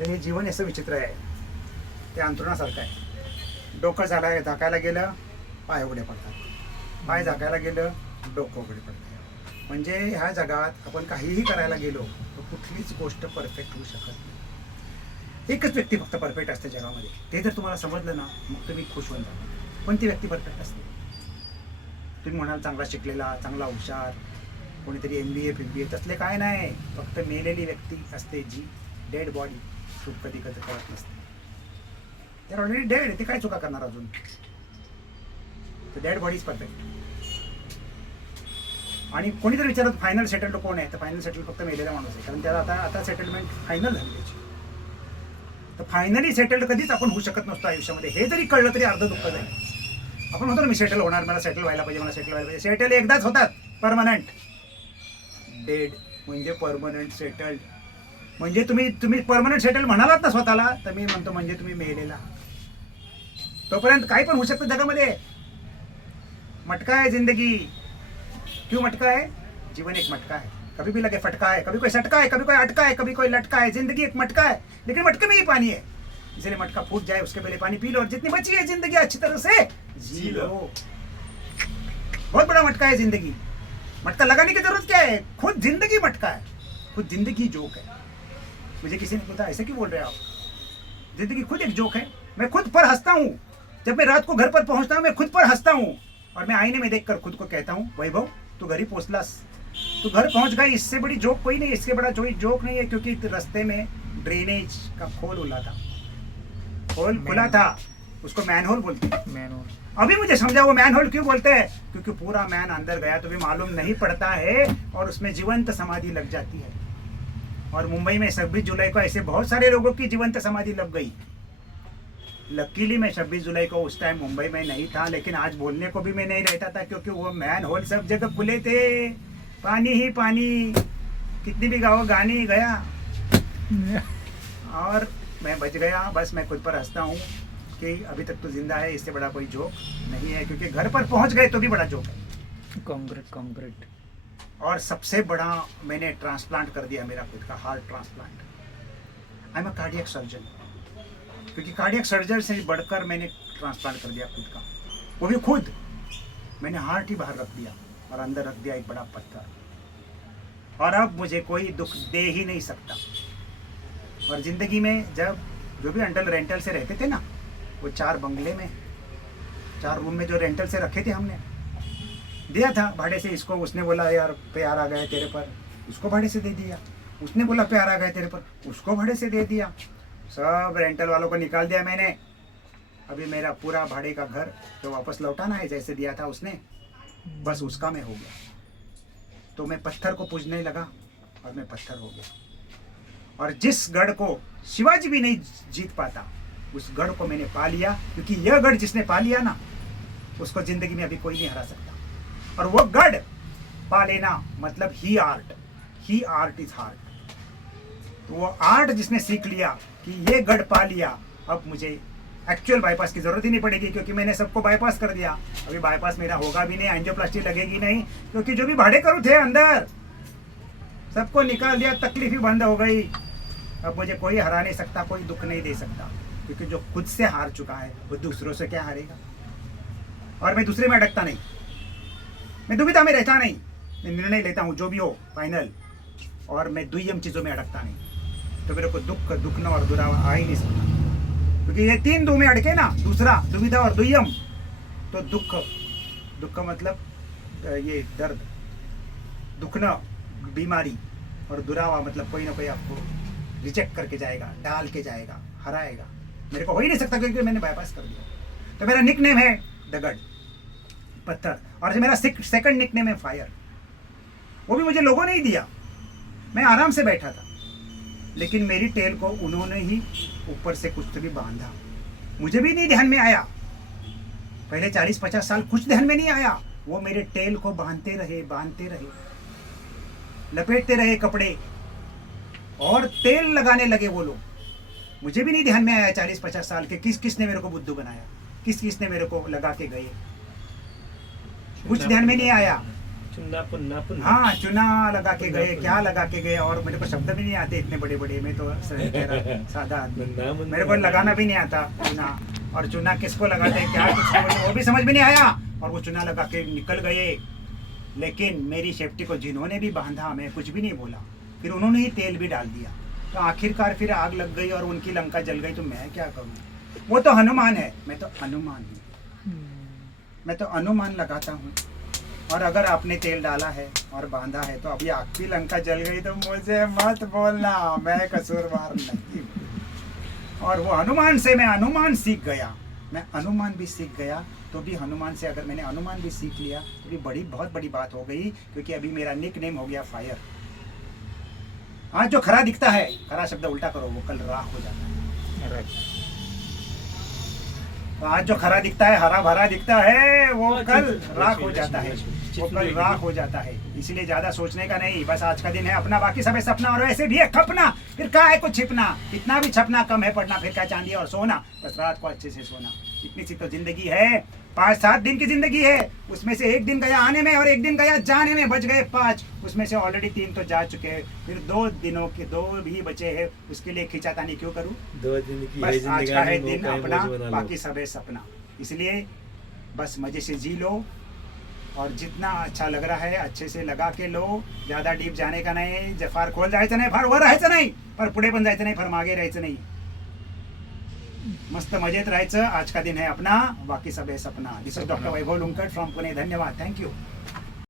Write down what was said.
तर हे जीवन असं विचित्र आहे, ते अंथरुणासारखं आहे. डोकं झाकायला गेलं पाय उघडे पडतात, पाय झाकायला गेलं डोकं उघडे पडतं. म्हणजे ह्या जगात आपण काहीही करायला गेलो तर कुठलीच गोष्ट परफेक्ट होऊ शकत नाही. एकच व्यक्ती फक्त परफेक्ट असते जगामध्ये. ते जर तुम्हाला समजलं ना मग तुम्ही खुश होऊन जाता. पण ती व्यक्ती परफेक्ट असते. तुम्ही म्हणाल चांगला शिकलेला, चांगला हुशार, कोणीतरी MBA FBA तसले काय नाही. फक्त मेलेली व्यक्ती असते जी डेड बॉडी चूक कधी कधी करत नसते. ते ऑलरेडी डेड, ते काय चुका करणार अजून. Dead body is perfect. आणि कोणीतरी विचारत फायनल सेटल्ड कोण आहे, तर फायनल सेटल फक्त मेलेला माणूस आहे. कारण त्याला आता सेटलमेंट फायनल झाली त्याची. तर फायनली सेटल्ड कधीच आपण होऊ शकत नसतो आयुष्यामध्ये. हे जरी कळलं तरी अर्ध दुःख जाईल. आपण म्हणतो ना मी सेटल होणार, मला सेटल व्हायला पाहिजे, मला सेटल व्हायला पाहिजे. सेटल एकदाच होतात, परमनंट. डेड म्हणजे परमनंट सेटल्ड. म्हणजे तुम्ही परमनंट सेटल म्हणालात ना स्वतःला, तर मी म्हणतो म्हणजे तुम्ही मेलेला. तोपर्यंत काही पण होऊ शकतं जगामध्ये. मटका है जिंदगी. क्यों मटका है? जीवन एक मटका है. कभी भी लगे फटका है, कभी कोई सटका है, कभी कोई अटका है, कभी कोई लटका है. जिंदगी एक मटका है, लेकिन मटके में ही पानी है. इसलिए मटका फूट जाए उसके पहले पानी पी लो, और जितनी बची है जिंदगी अच्छी तरह से जी लो. बहुत बड़ा मटका है जिंदगी. मटका लगाने की जरूरत क्या है? खुद जिंदगी मटका है, खुद जिंदगी जोक है. मुझे किसी ने पूछा ऐसे क्यों बोल रहे हो आप? जिंदगी खुद एक जोक है. मैं खुद पर हंसता हूँ. जब मैं रात को घर पर पहुंचता हूँ मैं खुद पर हंसता हूँ, और मैं आईने में देखकर खुद को कहता हूँ वैभव तू घरी पहुंचलास, तू घर पहुंच गई. इससे बड़ी जोक कोई नहीं, इससे बड़ा कोई जोक नहीं है. क्योंकि रास्ते में ड्रेनेज का खोल खुला था, उसको मैनहोल बोलते हैं. मैनहोल. अभी मुझे समझा वो मैनहोल क्यों बोलते हैं. क्योंकि पूरा मैन अंदर गया तो भी मालूम नहीं पड़ता है, और उसमें जीवंत समाधि लग जाती है. और मुंबई में 26 जुलाई को ऐसे बहुत सारे लोगों की जीवंत समाधि लग गई. लकीली मैं 26 जुलाई को उस टाइम मुंबई में नहीं था, लेकिन आज बोलने को भी मैं नहीं रहता था, क्योंकि वो मैन होल सब जगह खुले थे. पानी ही पानी, कितनी भी गाओ गानी गया. और मैं बच गया. बस मैं खुद पर हंसता हूँ कि अभी तक तो जिंदा है, इससे बड़ा कोई जोक नहीं है. क्योंकि घर पर पहुँच गए तो भी बड़ा जोक है. कॉन्क्रीट. और सबसे बड़ा मैंने ट्रांसप्लांट कर दिया मेरा खुद का heart transplant. I am a cardiac surgeon. क्योंकि कार्डियक सर्जन से बढ़कर मैंने ट्रांसप्लांट कर दिया खुद का, वो भी खुद. मैंने हार्ट ही बाहर रख दिया और अंदर रख दिया एक बड़ा पत्थर. और अब मुझे कोई दुख दे ही नहीं सकता. और ज़िंदगी में जब जो भी अंडर रेंटल से रहते थे ना, वो 4 बंगले में 4 रूम में जो रेंटल से रखे थे हमने दिया था भाड़े से. इसको उसने बोला यार प्यार आ गया तेरे पर, उसको भाड़े से दे दिया. उसने बोला प्यार आ गया तेरे पर, उसको भाड़े से दे दिया. सब रेंटल वालों को निकाल दिया मैंने. अभी मेरा पूरा भाड़े का घर जो वापस लौटाना है जैसे दिया था उसने, बस उसका मैं हो गया. तो मैं पत्थर को पूजने लगा और मैं पत्थर हो गया. और जिस गढ़ को शिवाजी भी नहीं जीत पाता, उस गढ़ को मैंने पा लिया. क्योंकि यह गढ़ जिसने पा लिया ना, उसको जिंदगी में अभी कोई नहीं हरा सकता. और वो गढ़ पा लेना मतलब ही आर्ट इज हार्ट. तो वो आर्ट जिसने सीख लिया कि ये गढ़ पा लिया, अब मुझे एक्चुअल बाईपास की जरूरत ही नहीं पड़ेगी. क्योंकि मैंने सबको बाईपास कर दिया. अभी बाईपास मेरा होगा भी नहीं, एंजियोप्लास्टी लगेगी नहीं. क्योंकि जो भी भाड़े करू थे अंदर सबको निकाल दिया, तकलीफ ही बंद हो गई. अब मुझे कोई हरा नहीं सकता, कोई दुख नहीं दे सकता. क्योंकि जो खुद से हार चुका है वो दूसरों से क्या हारेगा. और मैं दूसरे में अटकता नहीं, मैं दुविधा में रहता नहीं. मैं निर्णय लेता हूँ जो भी हो फाइनल. और मैं दुय्यम चीज़ों में अटकता नहीं. तो मेरे को दुख न और दुरावा आ ही नहीं सकता. क्योंकि ये 3 दो में अटके ना, दूसरा दुविधा और दुय्यम, तो दुख का मतलब ये दर्द, दुख न बीमारी, और दुरावा मतलब कोई ना कोई आपको रिजेक्ट करके जाएगा, डाल के जाएगा, हराएगा. मेरे को हो ही नहीं सकता क्योंकि मैंने बाईपास कर दिया. तो मेरा निक नेम है दगड़, पत्थर. और मेरा सेकंड निक नेम है फायर. वो भी मुझे लोगों ने ही दिया. मैं आराम से बैठा था, लेकिन मेरी टेल को उन्होंने ही ऊपर से कुछ तो भी बांधा. मुझे भी नहीं ध्यान में आया. पहले 40-50 साल कुछ ध्यान में नहीं आया. वो मेरे टेल को बांधते रहे, लपेटते रहे कपड़े, और तेल लगाने लगे वो लोग. मुझे भी नहीं ध्यान में आया 40-50 साल के किसने मेरे को बुद्धू बनाया, किसने मेरे को लगा के गए, कुछ ध्यान में नहीं आया. चुना पुन्ना पुन्ना। हाँ, चुना लगा के गए, क्या लगा के गए, और मेरे को शब्द भी नहीं आते इतने बड़े बड़े, मैं तो सादा आदमी, मेरे को लगाना भी नहीं आता चुना। और चुना किसको लगाते हैं, क्या किसको बोलते हैं, वो भी समझ में नहीं आया। और वो चुना लगा के निकल गए, लेकिन मेरी सेफ्टी को जिन्होंने भी बांधा, मैं कुछ भी नहीं बोला, फिर उन्होंने ही तेल भी डाल दिया, तो आखिरकार फिर आग लग गई और उनकी लंका जल गई। तो मैं क्या करूँ, वो तो हनुमान है, मैं तो अनुमान हूँ, मैं तो अनुमान लगाता हूँ। और अगर आपने तेल डाला है और बांधा है, तो अभी आपकी लंका जल गई तो मुझे मत बोलना, मैं कसूरवार नहीं। और वो हनुमान से मैं अनुमान सीख गया, मैं अनुमान भी सीख गया। तो भी हनुमान से अगर मैंने अनुमान भी सीख लिया तो भी बहुत बड़ी बात हो गई, क्योंकि अभी मेरा निक नेम हो गया फायर। आज जो खरा दिखता है, खरा शब्द उल्टा करो, वो कल राख हो जाता है। तो आज जो खरा दिखता है, हरा भरा दिखता है, वो कल राख हो जाता है, वो कल राख हो जाता है। इसलिए ज्यादा सोचने का नहीं, बस आज का दिन है अपना, बाकी सब है सपना। और वैसे भी है खपना, फिर क्या है कुछ छिपना, इतना भी छपना कम है पढ़ना, फिर क्या चांदी और सोना, बस रात को अच्छे से सोना। इतनी सी तो जिंदगी है, 5-7 दिन की जिंदगी है, उसमें से 1 दिन गया आने में और 1 दिन गया जाने में, बच गए 5, उसमें से ऑलरेडी 3 तो जा चुके हैं, फिर 2 दिनों के 2 भी बचे हैं, उसके लिए खिंचातानी क्यों करूं। 2 दिन की बस आज का है जिंदगानी, दिन मौका है, अपना, मौज बना लो। बाकी सब है सपना। इसलिए बस मजे से जी लो, और जितना अच्छा लग रहा है अच्छे से लगा के लो, ज्यादा डीप जाने का नाही, फार खोल जायचं नाही, फार वर राहायचं नाही, पर पुढे पण जायचं नाही, फार मागे राहायचं नाही, मस्त मजेत राहायचं। आज का दिन है अपना, बाकी सब है सपना। This is doctor Vaibhav Lunkad from Pune. धन्यवाद, थैंक यू।